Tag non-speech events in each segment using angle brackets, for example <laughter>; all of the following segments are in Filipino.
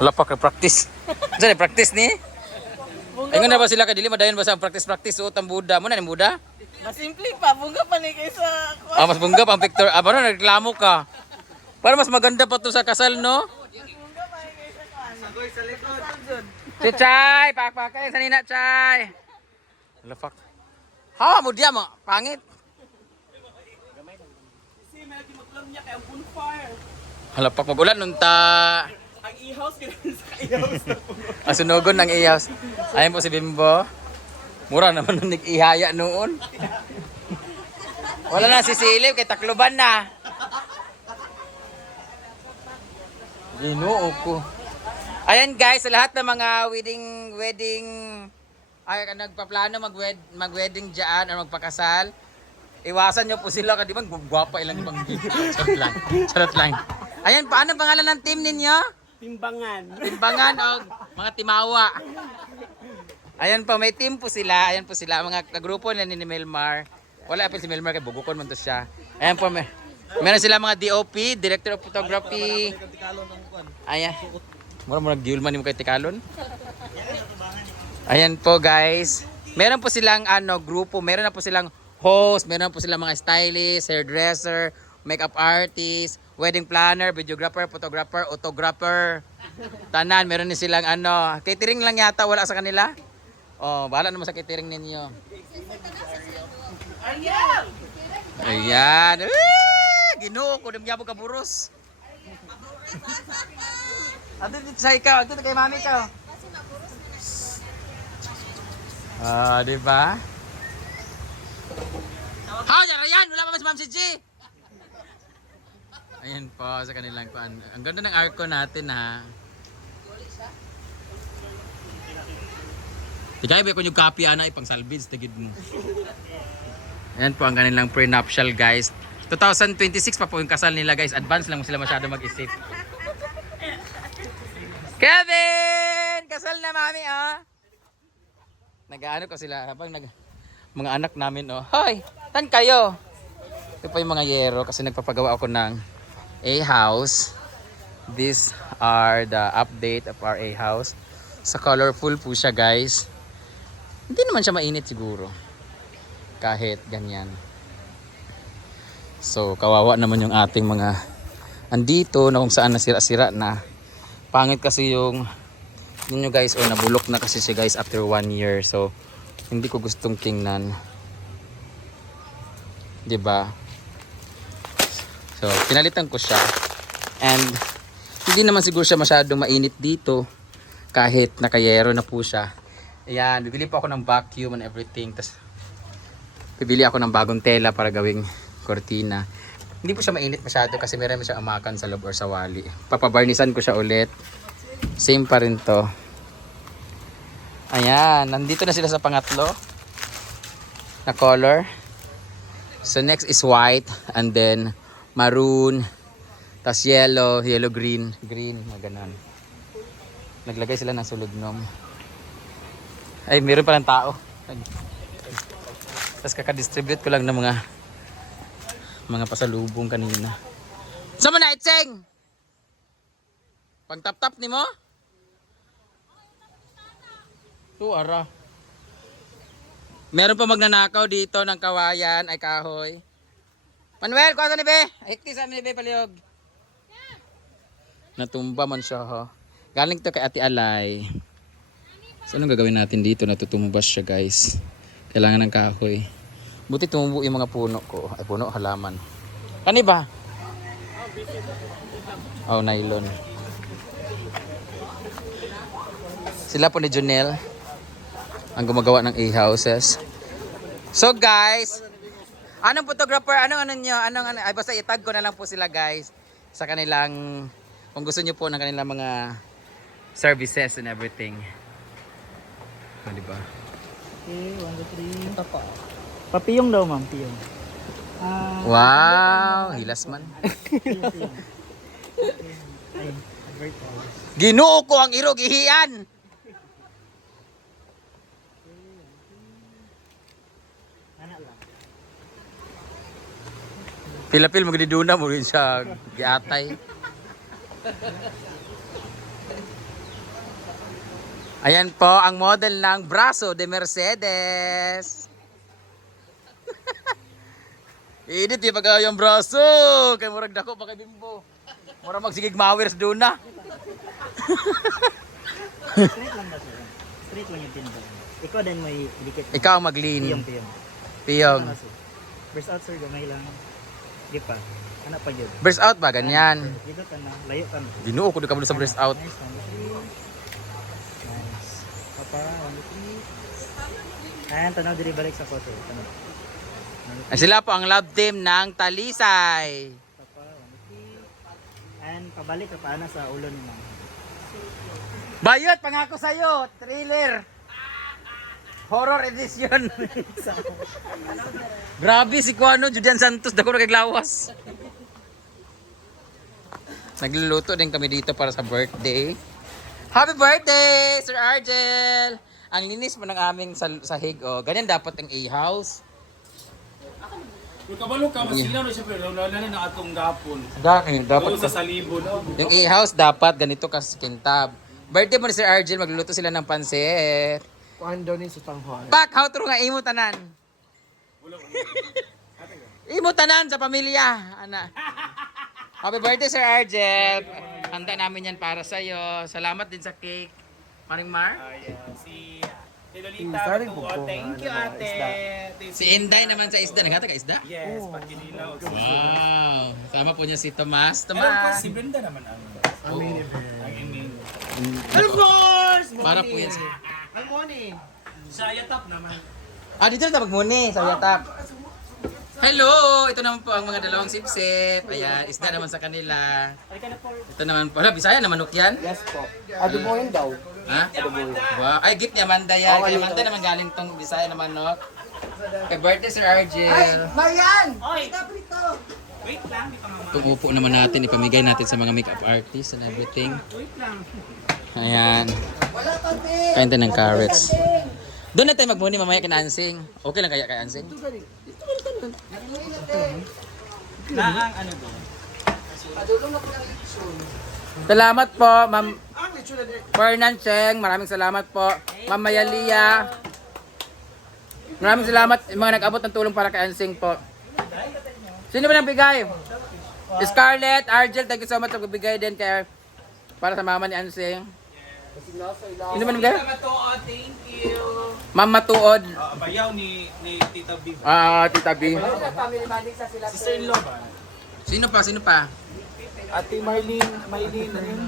Wala pa practice. <laughs> Diyan practice ni. Ingon na ba sila ka dili madayon ba sa practice practice suot ang Buddha mo na ni Buddha? Masimple pa, bunga pa ni kaysa ako. Ah, mas bunga pa ang picture. Ah, ano nagreklamo ka? Para mas maganda pa to sa kasal, no? Bunga pa ni kaysa kuan. Agoy sa likod. Si Chay, pakpakay sa nina Chay. Fuck. Ha, mo diya mo, pangit. Si Melody maglam niya kay ang bonfire. Hala pak magulan nun ta. Ang i-house kinahanglan sa i-house na. <laughs> Ang sunugon ng iyaws. Ayun po si Bimbo. Mura naman nung nag-ihaya noon. Wala na si Silip, kay takluban na. Ginoo ko. Ayan guys, sa lahat ng mga wedding wedding ay nagpaplano mag mag wedding diyan or magpakasal. Iwasan niyo po sila kasi man gwapa ilang ibang <laughs> Charot lang. Charot lang. Ayan, paano pangalan ng team ninyo? Timbangan. <laughs> Timbangan o mga timawa. Ayan po, may team po sila. Ayan po sila, mga kagrupo nila ni Melmar. Wala pa si Melmar, kay bugukon man to siya. Ayan po, may, meron sila mga DOP, Director of Photography. Ayan. Mura mura giulman mo kay Tikalon. Ayan po guys. Meron po silang ano, grupo, meron na po silang host, meron po silang mga stylist, hairdresser, makeup artist, wedding planner, videographer, photographer, autographer. Tanan, meron din silang ano, catering lang yata wala sa kanila. Oh, bahala naman sa catering ninyo. Ayan! Ayan. Ah, Ginoo ko dim yabo ka buros. Ato dito sa ikaw, ato kay mami ka. Ah, di ba? Ha, yara yan, wala pa mas Ma'am si G. Ayan po sa kanilang kuan. Ang ganda ng arko natin ha. Di kaya ba yung copy ana ipang salvage tigid mo. Ayan po ang kanilang prenuptial guys. 2026 pa po yung kasal nila guys. Advance lang sila masyado mag-isip. Kevin! Kasal na mami oh. Nag-ano ko sila habang nag mga anak namin oh. Hoy, tan kayo? Ito pa yung mga yero kasi nagpapagawa ako ng A house. These are the update of our A house. Sa colorful po siya guys. Hindi naman siya mainit siguro kahit ganyan. So, kawawa naman yung ating mga andito na kung saan nasira-sira na. Pangit kasi yung ninyo guys o nabulok na kasi siya guys after one year. So, hindi ko gustong tingnan. 'Di ba? So, pinalitan ko siya. And hindi naman siguro siya masyadong mainit dito kahit nakayero na po siya. Ayan, bibili po ako ng vacuum and everything. Tapos bibili ako ng bagong tela para gawing cortina. Hindi po siya mainit masyado kasi meron siya amakan sa loob or sa wali. Papabarnisan ko siya ulit. Same pa rin to. Ayan, nandito na sila sa pangatlo na color. So next is white and then maroon, tas yellow, yellow green, green, mga ganun. Naglagay sila ng suludnom. Ay, meron pa ng tao. Tapos kaka-distribute ko lang ng mga mga pasalubong kanina. Sama na itseng! Pag tap-tap ni mo? Tu ara. Meron pa magnanakaw dito ng kawayan ay kahoy. Manuel, kuha ni be. Hikti sa ni be paliog. Natumba man siya ha. Galing to kay Ate Alay. So anong gagawin natin dito? Natutumbas siya guys. Kailangan ng kahoy. Buti tumubo yung mga puno ko. Ay puno, halaman. Kani ba? Oh, nylon. Sila po ni Junel ang gumagawa ng A-houses. So guys, anong photographer, anong ano nyo, anong ano, ay basta itag ko na lang po sila guys sa kanilang, kung gusto nyo po ng kanilang mga services and everything. Ah, di ba? Okay, 1, 2, 3. Ito po. Papiyong daw, ma'am. Piyong. Ah, Wow, hilas man. <laughs> Ginoo ko ang irog ihian. Pila-pil magdiduna mo rin siya giatay. Ayan po ang model ng braso de Mercedes. <laughs> Edit yung pag yung braso. Kay murag dako pa kay Bimbo. Mura magsigig mawers doon na. Straight lang ba sir? Straight lang yung tinda. Ikaw din may dikit. Ikaw maglin. Piyong, piyong. Piyong. Burst out sir, gamay lang. Di pa. Ano pa yun? Burst out ba? Ganyan. Dito ka na, layo ka na. Ginuo ko di ka mo sa burst out. Nice. Nice. Papa, one, two, three. Ayan, tanaw diri balik sa photo. Tanaw. Ay, sila po ang love team ng Talisay. Papa, one, two. And pabalik ka paana sa ulo ni mama. Bayot, pangako sa'yo. Thriller. Horror edition. Grabe si Kuano, Julian Santos, dako na kaglawas. Nagluluto din kami dito para sa birthday. Happy birthday, Sir Argel! Ang linis mo ng aming sal- sahig. Oh. Ganyan dapat ang A-house. Yung kabalo ka, masilaw na siya pero lalo na atong gapon. Dahil Dapat dapat sa salibo, no? yung A-house dapat ganito ka kintab. Birthday mo ni Sir Argel, magluluto sila ng pansit. Kuhan daw ni sa tanghal. Pak, how true nga imo tanan. imo tanan sa pamilya, ana. Happy birthday Sir Arjel. Handa namin yan para sa iyo. Salamat din sa cake. Maring Mar. Si Hmm, Lolita sorry Batuo. po po, Thank you, ate. Si Inday naman sa isda. Nagata ka isda? Yes, pagkinilaw. Wow. Sama po niya si Tomas. Tomas. si Brenda naman ang ang ining. Of course! Para po yan si... Money! Sa Yatap naman. Ah, dito na magmuni sa Yatap. Hello! Ito naman po ang mga dalawang sip-sip. Ayan, isda naman sa kanila. Ito naman po. Hala, Bisaya na manok yan? Yes po. Adobohin daw. Ha? Wow. Ay, gift ni Amanda yan. Kay Amanda naman galing tong Bisaya na manok. Kay birthday Sir Argel. Mayan! Wait lang, di pa nga Itong upo naman natin, ipamigay natin sa mga makeup artists and everything. Wait lang. Ayan. Kain tayo ng carrots. Doon na tayo magmuni mamaya kay Ansing. Okay lang kaya kay Ansing? Na ang ano doon? Salamat po, Ma'am Fernan Cheng. Maraming salamat po. Ma'am Mayalia. Maraming salamat yung mga nag-abot ng tulong para kay Ansing po. Sino ba nang bigay? Scarlett, Argel, thank you so much sa pagbigay din kay para sa mama ni Ansing. Sino ba nang bigay? Matuo, thank you. Ma'am Matuod, Ah, bayaw ni ni Tita Big. ah Tita B. Sister-in-law ba? Sino pa? Sino pa? Ate Marlene, Marlene, ano yun?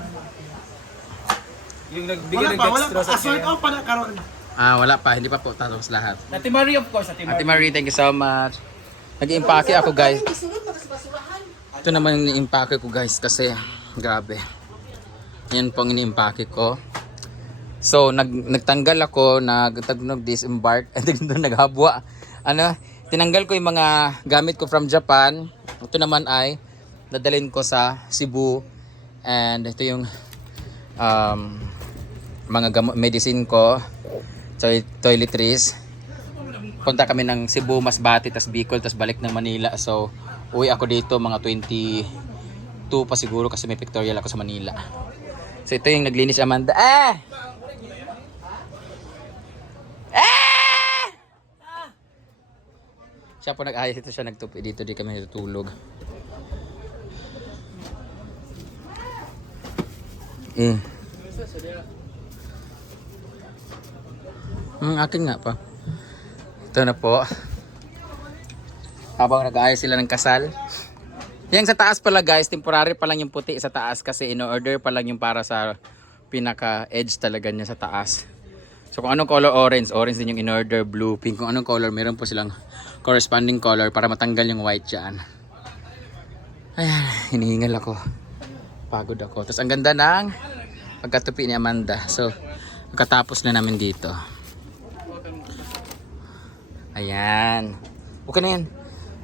Yung nagbigay ng extra sa kanya. pa na karon. Ah, wala pa. Hindi pa po tapos lahat. Ate Marie, of course, Ate Ate Marie. Marie, thank you so much. Nag-iimpake ako guys. Ito naman yung impake ko guys kasi grabe. Yan po ang iniimpake ko. So, nag nagtanggal ako, nag nag-disembark, <laughs> naghabwa. Ano, tinanggal ko yung mga gamit ko from Japan. Ito naman ay dadalhin ko sa Cebu. And ito yung um, mga gamo- medicine ko, toy- toiletries punta kami ng Cebu, Masbate, tas Bicol, tas balik ng Manila. So, uwi ako dito mga 22 pa siguro kasi may pictorial ako sa Manila. So, ito yung naglinis Amanda. Eh! Siya po nag-ayos ito siya nagtupi dito, di kami natutulog. Eh. Hmm, akin nga pa. Ito na po. Habang nag-aayos sila ng kasal. Yung sa taas pala guys, temporary pa lang yung puti sa taas kasi in-order pa lang yung para sa pinaka-edge talaga niya sa taas. So kung anong color orange, orange din yung in-order, blue, pink. Kung anong color, meron po silang corresponding color para matanggal yung white dyan. Ayan, hinihingal ako. Pagod ako. Tapos ang ganda ng pagkatupi ni Amanda. So, nakatapos na namin dito. Ayan. Okay na yan.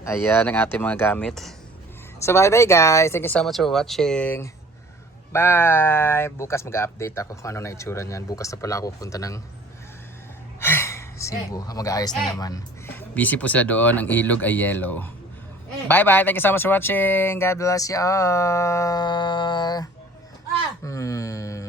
Ayan ang ating mga gamit. So bye bye guys. Thank you so much for watching. Bye! Bukas mag-update ako kung ano na itsura niyan. Bukas na pala ako punta ng Cebu. Mag-aayos na naman. Busy po sila doon. Ang ilog ay yellow. Bye bye. Thank you so much for watching. God bless you all. Hmm.